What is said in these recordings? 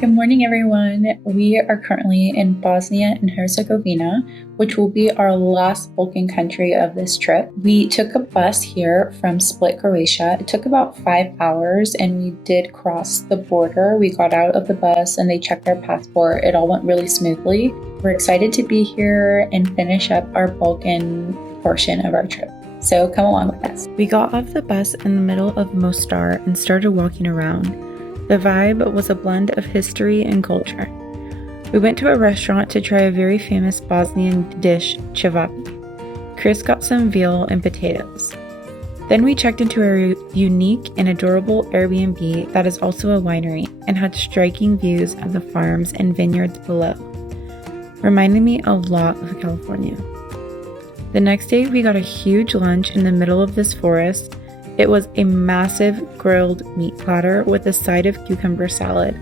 Good morning, everyone. We are currently in Bosnia and Herzegovina, which will be our last Balkan country of this trip. We took a bus here from Split, Croatia. It took about 5 hours and we did cross the border. We got out of the bus and they checked our passport. It all went really smoothly. We're excited to be here and finish up our Balkan portion of our trip. So come along with us. We got off the bus in the middle of Mostar and started walking around. The vibe was a blend of history and culture. We went to a restaurant to try a very famous Bosnian dish, cevapi. Chris got some veal and potatoes. Then we checked into a unique and adorable Airbnb that is also a winery and had striking views of the farms and vineyards below, reminding me a lot of California. The next day we got a huge lunch in the middle of this forest. It was a massive grilled meat platter with a side of cucumber salad.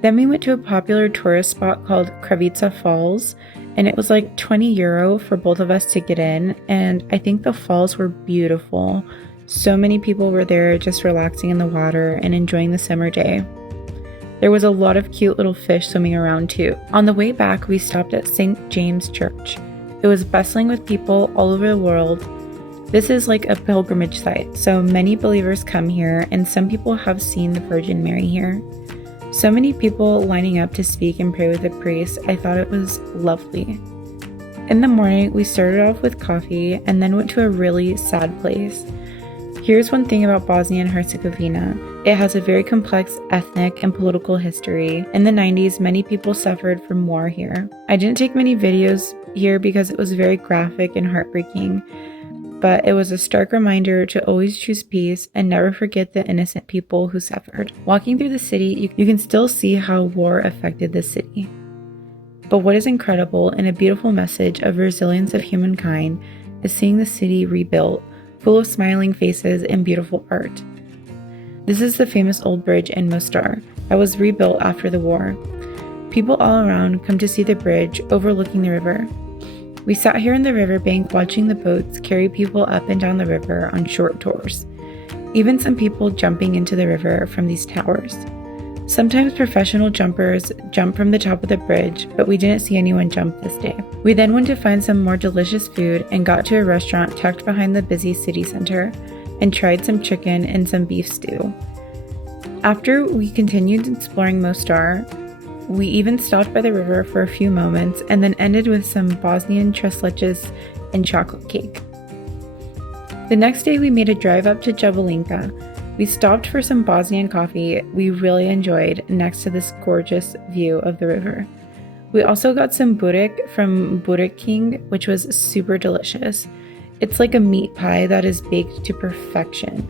Then we went to a popular tourist spot called Kravica Falls, and it was like €20 for both of us to get in, and I think the falls were beautiful. So many people were there just relaxing in the water and enjoying the summer day. There was a lot of cute little fish swimming around too. On the way back, we stopped at St. James Church. It was bustling with people all over the world. This is like a pilgrimage site, so many believers come here, and some people have seen the Virgin Mary here. So many people lining up to speak and pray with the priest. I thought it was lovely. In the morning, we started off with coffee and then went to a really sad place. Here's one thing about Bosnia and Herzegovina. It has a very complex ethnic and political history. In the 90s, many people suffered from war here. I didn't take many videos here because it was very graphic and heartbreaking. But it was a stark reminder to always choose peace and never forget the innocent people who suffered. Walking through the city, you can still see how war affected the city. But what is incredible and a beautiful message of resilience of humankind is seeing the city rebuilt, full of smiling faces and beautiful art. This is the famous old bridge in Mostar that was rebuilt after the war. People all around come to see the bridge overlooking the river. We sat here in the riverbank watching the boats carry people up and down the river on short tours. Even some people jumping into the river from these towers. Sometimes professional jumpers jump from the top of the bridge, but we didn't see anyone jump this day. We then went to find some more delicious food and got to a restaurant tucked behind the busy city center and tried some chicken and some beef stew. After we continued exploring Mostar, we even stopped by the river for a few moments and then ended with some Bosnian tres leches and chocolate cake. The next day we made a drive up to Jabalinka. We stopped for some Bosnian coffee we really enjoyed next to this gorgeous view of the river. We also got some burek from Burek King, which was super delicious. It's like a meat pie that is baked to perfection.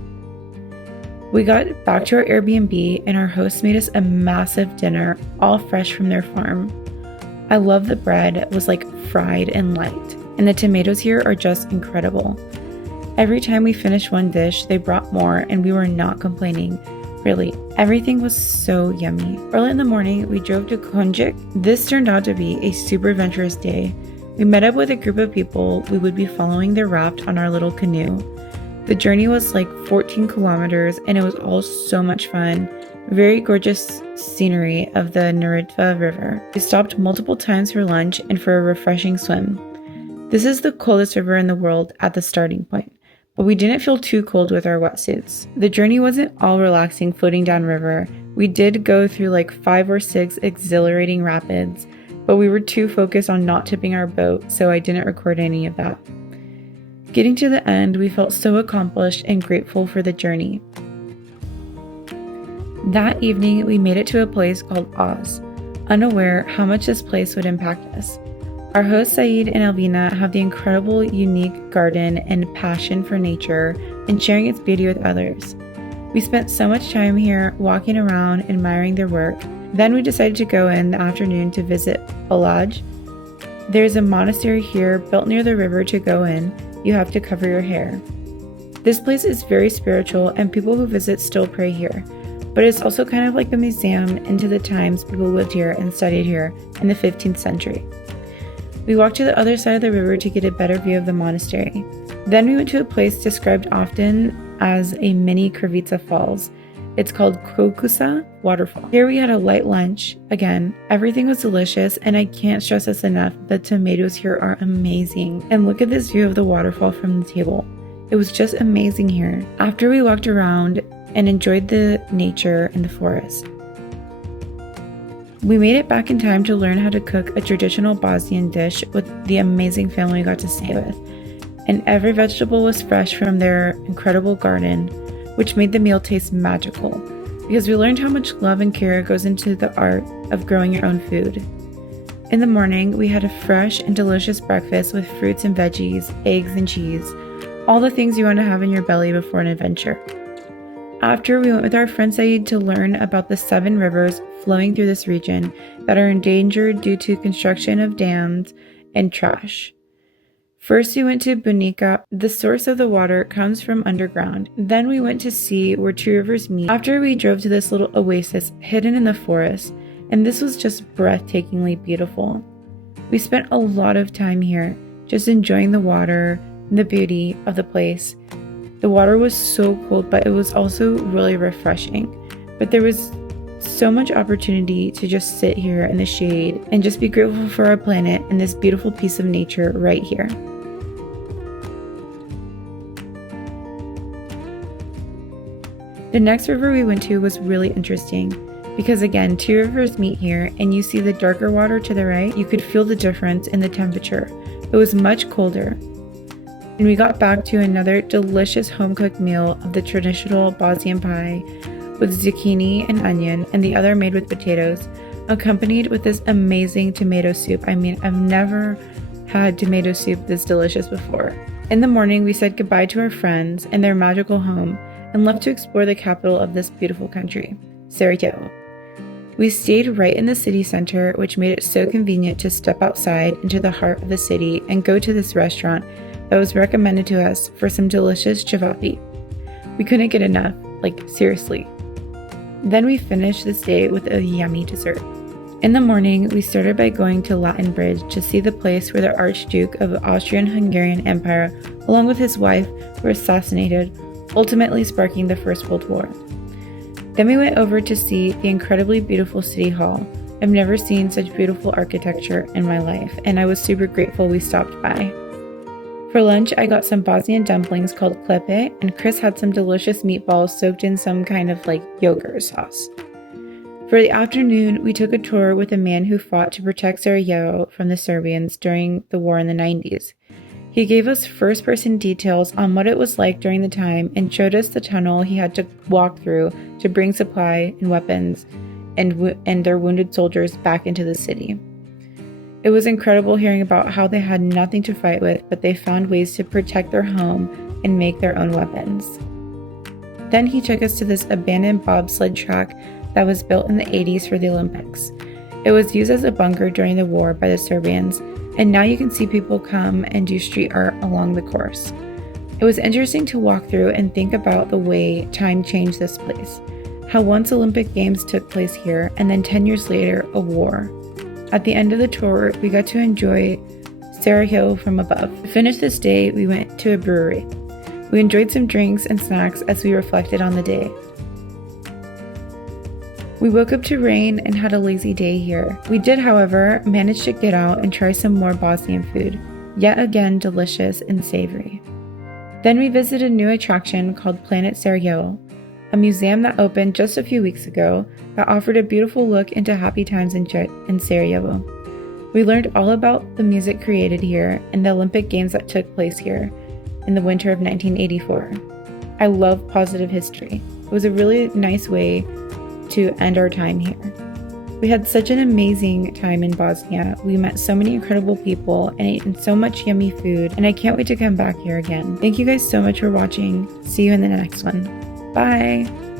We got back to our Airbnb and our host made us a massive dinner, all fresh from their farm. I love the bread. It was like fried and light, and the tomatoes here are just incredible. Every time we finished one dish, they brought more and we were not complaining. Really, everything was so yummy. Early in the morning, we drove to Konjic. This turned out to be a super adventurous day. We met up with a group of people we would be following their raft on our little canoe. The journey was like 14 kilometers and it was all so much fun. Very gorgeous scenery of the Neretva River. We stopped multiple times for lunch and for a refreshing swim. This is the coldest river in the world at the starting point, but we didn't feel too cold with our wetsuits. The journey wasn't all relaxing floating down river. We did go through like 5 or 6 exhilarating rapids, but we were too focused on not tipping our boat, so I didn't record any of that. Getting to the end, we felt so accomplished and grateful for the journey. That evening, we made it to a place called Oz, unaware how much this place would impact us. Our hosts Saeed and Alvina have the incredible, unique garden and passion for nature and sharing its beauty with others. We spent so much time here walking around, admiring their work. Then we decided to go in the afternoon to visit Balaj. There's a monastery here built near the river. To go in, you have to cover your hair. This place is very spiritual and people who visit still pray here, but it's also kind of like a museum into the times people lived here and studied here in the 15th century. We walked to the other side of the river to get a better view of the monastery. Then we went to a place described often as a mini Kravica Falls. It's called Kokusa Waterfall. Here we had a light lunch. Again, everything was delicious, and I can't stress this enough. The tomatoes here are amazing. And look at this view of the waterfall from the table. It was just amazing here. After we walked around and enjoyed the nature and the forest, we made it back in time to learn how to cook a traditional Bosnian dish with the amazing family we got to stay with. And every vegetable was fresh from their incredible garden, which made the meal taste magical, because we learned how much love and care goes into the art of growing your own food. In the morning, we had a fresh and delicious breakfast with fruits and veggies, eggs and cheese, all the things you want to have in your belly before an adventure. After, we went with our friend Saeed to learn about the 7 rivers flowing through this region that are endangered due to construction of dams and trash. First, we went to Bunica. The source of the water comes from underground. Then we went to see where 2 rivers meet. After, we drove to this little oasis hidden in the forest, and this was just breathtakingly beautiful. We spent a lot of time here, just enjoying the water and the beauty of the place. The water was so cold, but it was also really refreshing. But there was so much opportunity to just sit here in the shade and just be grateful for our planet and this beautiful piece of nature right here. The next river we went to was really interesting because, again, 2 rivers meet here, and you see the darker water to the right. You could feel the difference in the temperature. It was much colder. And we got back to another delicious home-cooked meal of the traditional Bosnian pie with zucchini and onion, and the other made with potatoes, accompanied with this amazing tomato soup. I mean, I've never had tomato soup this delicious before. In the morning, we said goodbye to our friends and their magical home and left to explore the capital of this beautiful country, Sarajevo. We stayed right in the city center, which made it so convenient to step outside into the heart of the city and go to this restaurant that was recommended to us for some delicious cevapi. We couldn't get enough, like seriously. Then we finished this day with a yummy dessert. In the morning, we started by going to Latin Bridge to see the place where the Archduke of the Austrian-Hungarian Empire, along with his wife, were assassinated, ultimately sparking the First World War. Then we went over to see the incredibly beautiful City Hall. I've never seen such beautiful architecture in my life, and I was super grateful we stopped by. For lunch, I got some Bosnian dumplings called klepe, and Chris had some delicious meatballs soaked in some kind of yogurt sauce. For the afternoon, we took a tour with a man who fought to protect Sarajevo from the Serbians during the war in the 90s. He gave us first-person details on what it was like during the time and showed us the tunnel he had to walk through to bring supply and weapons and their wounded soldiers back into the city. It was incredible hearing about how they had nothing to fight with, but they found ways to protect their home and make their own weapons. Then he took us to this abandoned bobsled track that was built in the 80s for the Olympics. It was used as a bunker during the war by the Serbians, and now you can see people come and do street art along the course. It was interesting to walk through and think about the way time changed this place. How once Olympic Games took place here, and then 10 years later, a war. At the end of the tour, we got to enjoy Sarajevo from above. To finish this day, we went to a brewery. We enjoyed some drinks and snacks as we reflected on the day. We woke up to rain and had a lazy day here. We did, however, manage to get out and try some more Bosnian food, yet again delicious and savory. Then we visited a new attraction called Planet Sarajevo, a museum that opened just a few weeks ago that offered a beautiful look into happy times in Sarajevo. We learned all about the music created here and the Olympic Games that took place here in the winter of 1984. I love positive history. It was a really nice way to end our time here. We had such an amazing time in Bosnia. We met so many incredible people and ate so much yummy food, and I can't wait to come back here again. Thank you guys so much for watching. See you in the next one. Bye!